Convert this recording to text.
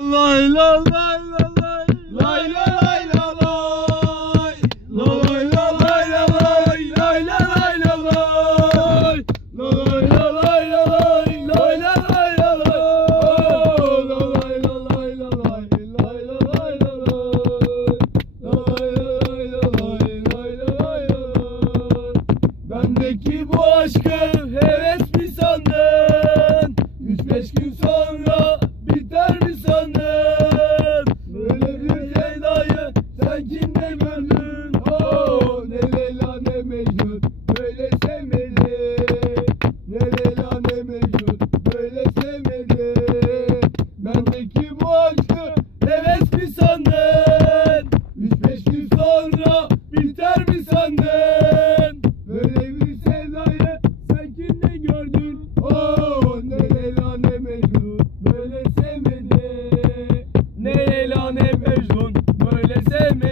Lay lay lay lay lay Bendeki bu aşk Belki bu aşkı heves mi sandın? Üç beş gün sonra biter mi sandın? Böyle bir sevdayı sen kimde gördün? Oo ne Leyla ne Mecnun böyle sevmedi. Ne Leyla ne Mecnun böyle sevmedi.